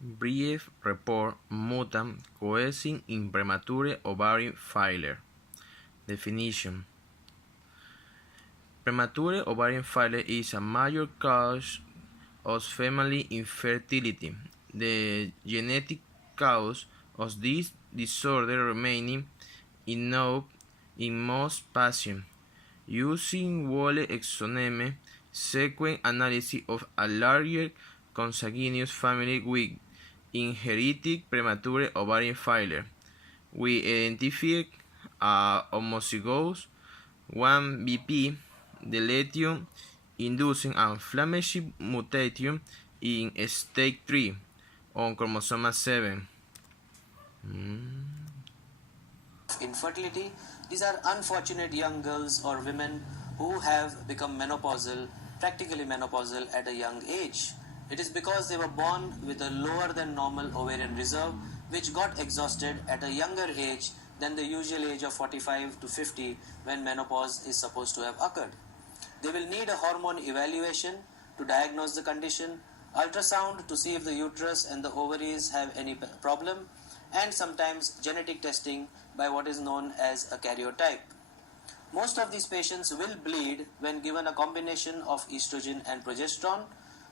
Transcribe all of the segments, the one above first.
Brief report Mutan Cohesión in Premature Ovarian Failure. Definition: Premature ovarian failure is a major cause of family infertility. The genetic cause of this disorder remaining unknown in most patients. Using whole exome sequence analysis of a larger consanguineous family with inherited premature ovarian failure, we identified a homozygous 1BP deletion inducing a flagship mutation in stage 3 on chromosome 7. Infertility. These are unfortunate young girls or women who have become menopausal, practically menopausal at a young age. It is because they were born with a lower than normal ovarian reserve which got exhausted at a younger age than the usual age of 45 to 50 when menopause is supposed to have occurred. They will need a hormone evaluation to diagnose the condition, ultrasound to see if the uterus and the ovaries have any problem, and sometimes genetic testing by what is known as a karyotype. Most of these patients will bleed when given a combination of estrogen and progesterone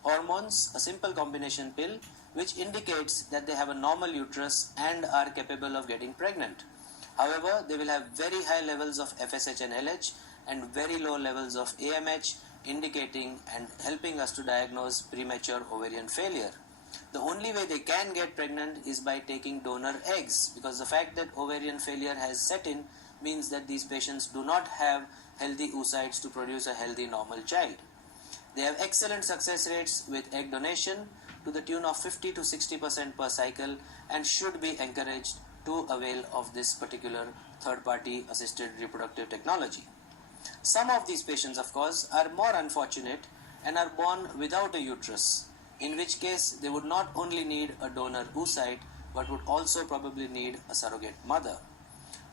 hormones, a simple combination pill, which indicates that they have a normal uterus and are capable of getting pregnant. However, they will have very high levels of FSH and LH and very low levels of AMH, indicating and helping us to diagnose premature ovarian failure. The only way they can get pregnant is by taking donor eggs, because the fact that ovarian failure has set in means that these patients do not have healthy oocytes to produce a healthy normal child. They have excellent success rates with egg donation to the tune of 50 to 60% per cycle and should be encouraged to avail of this particular third-party assisted reproductive technology. Some of these patients, of course, are more unfortunate and are born without a uterus, in which case they would not only need a donor oocyte but would also probably need a surrogate mother.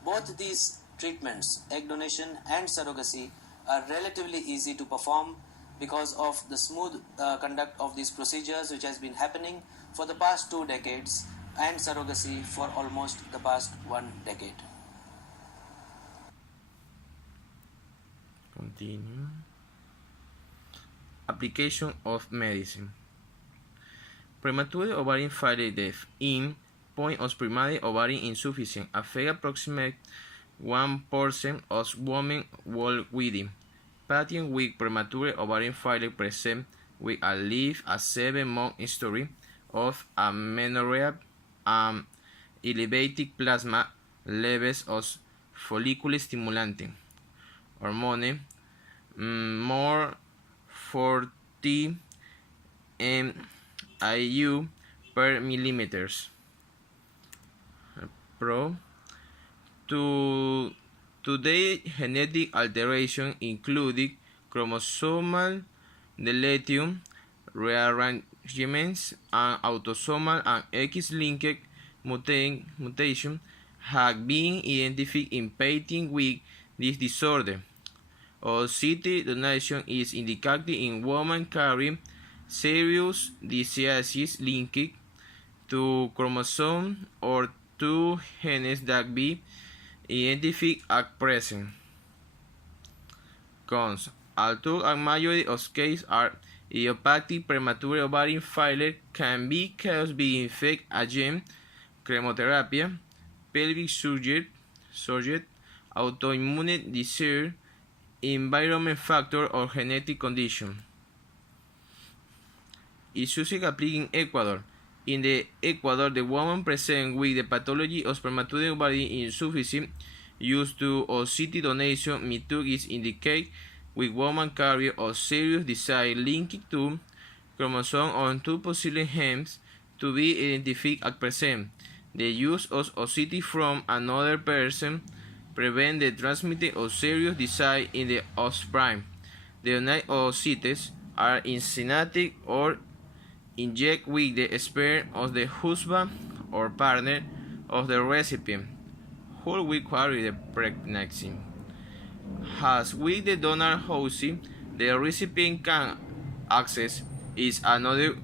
Both these treatments, egg donation and surrogacy, are relatively easy to perform because of the smooth conduct of these procedures which has been happening for the past 2 decades and surrogacy for almost the past 1 decade. Continue. Application of medicine. Premature ovarian failure death in point of primary ovarian insufficiency affect approximately 1% of women worldwide. Patients with premature ovarian failure present with at least a 7-month history of amenorrhea and elevated plasma levels of follicle stimulating hormone, more 40 IU per millimeters. Today, genetic alteration included chromosomal deletion, rearrangements, and autosomal and X-linked mutation have been identified in patients with this disorder. Oocyte donation is indicated in women carrying serious diseases linked to chromosome or to genes that be identified as present. Cons. Although a majority of cases are idiopathic, premature ovarian failure can be caused by infect agent, chemotherapy, pelvic surgery, autoimmune disease, environment factor, or genetic condition. Issues applicable in Ecuador. In the Ecuador, the woman present with the pathology of premature ovarian insufficiency used to oocyte donation method is indicated with woman carrier of serious disease linked to chromosome on 2 possible genes to be identified as present. The use of oocyte from another person prevent the transmission of serious disease in the offspring. The donated oocytes are inseminated or inject with the sperm of the husband or partner of the recipient, who will carry the pregnancy. As with the donor oocyte, the recipient can access is another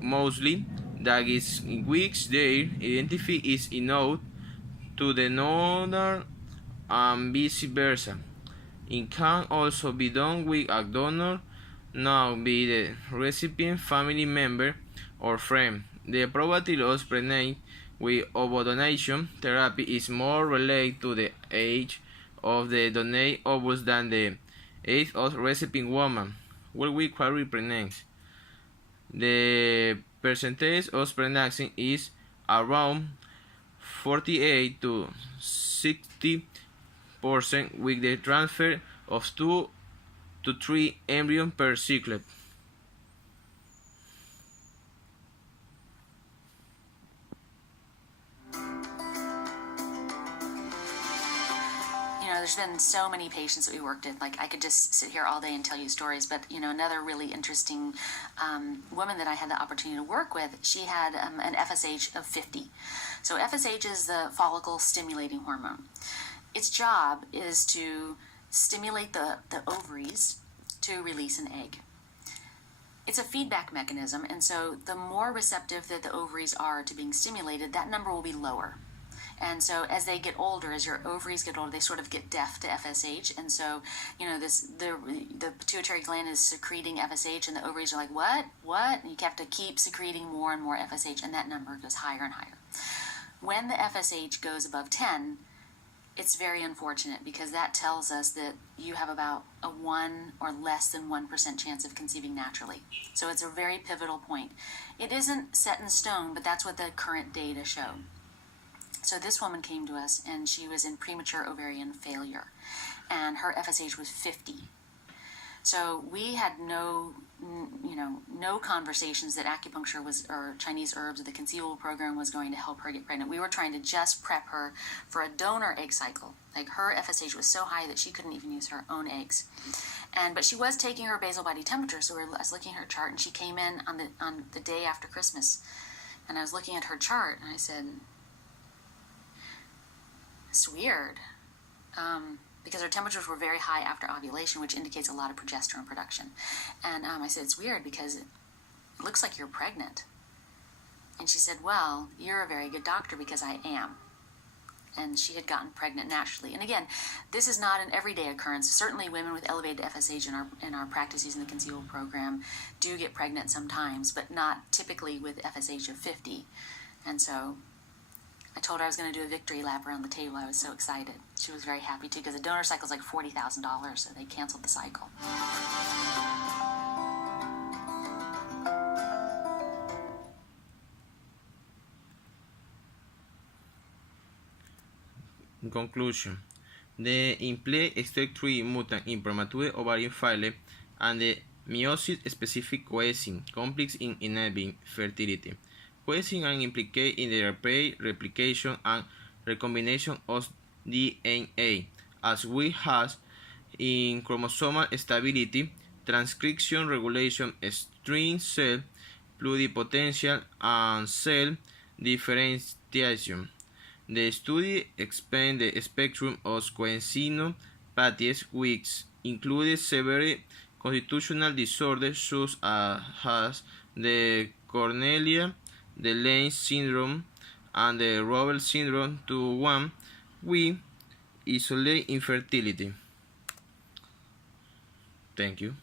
mostly that is in which their identity is unknown to the donor and vice versa. It can also be done with a donor, now be the recipient family member or friend. The probability of pregnancy with ovodonation therapy is more related to the age of the donate ovus than the age of recipient woman. Will we query pregnancy? The percentage of pregnancy is around 48 to 60% with the transfer of 2 to 3 embryons per cyclet. There's been so many patients that we worked with. Like, I could just sit here all day and tell you stories, but another really interesting woman that I had the opportunity to work with, she had an FSH of 50. So FSH is the follicle stimulating hormone. Its job is to stimulate the ovaries to release an egg. It's a feedback mechanism, and so the more receptive that the ovaries are to being stimulated, that number will be lower. And so as they get older, as your ovaries get older, they sort of get deaf to FSH. And so, the pituitary gland is secreting FSH, and the ovaries are like, what? And you have to keep secreting more and more FSH, and that number goes higher and higher. When the FSH goes above 10, it's very unfortunate, because that tells us that you have about a 1 or less than 1% chance of conceiving naturally. So it's a very pivotal point. It isn't set in stone, but that's what the current data show. So this woman came to us, and she was in premature ovarian failure, and her FSH was 50. So we had no conversations that acupuncture or Chinese herbs or the conceivable program was going to help her get pregnant. We were trying to just prep her for a donor egg cycle. Like, her FSH was so high that she couldn't even use her own eggs. But she was taking her basal body temperature, so I was looking at her chart, and she came in on the day after Christmas. And I was looking at her chart, and I said, it's weird, because her temperatures were very high after ovulation, which indicates a lot of progesterone production. And I said, it's weird because it looks like you're pregnant. And she said, well, you're a very good doctor because I am. And she had gotten pregnant naturally. And again, this is not an everyday occurrence. Certainly women with elevated FSH in our practice using the conceivable program do get pregnant sometimes, but not typically with FSH of 50. And so I told her I was going to do a victory lap around the table. I was so excited. She was very happy too, because the donor cycle is like $40,000, so they canceled the cycle. In conclusion, the implied stage 3 mutant in premature ovarian failure and the meiosis-specific cohesión complex in enabling fertility. Cohesión are implicated in the repair, replication, and recombination of DNA, as well as in chromosomal stability, transcription regulation, string cell pluripotential, and cell differentiation. The study expanded the spectrum of cohesinopathies, which included severe constitutional disorders such as the Cornelia de Lange syndrome and the Robert syndrome to one with isolated infertility. Thank you.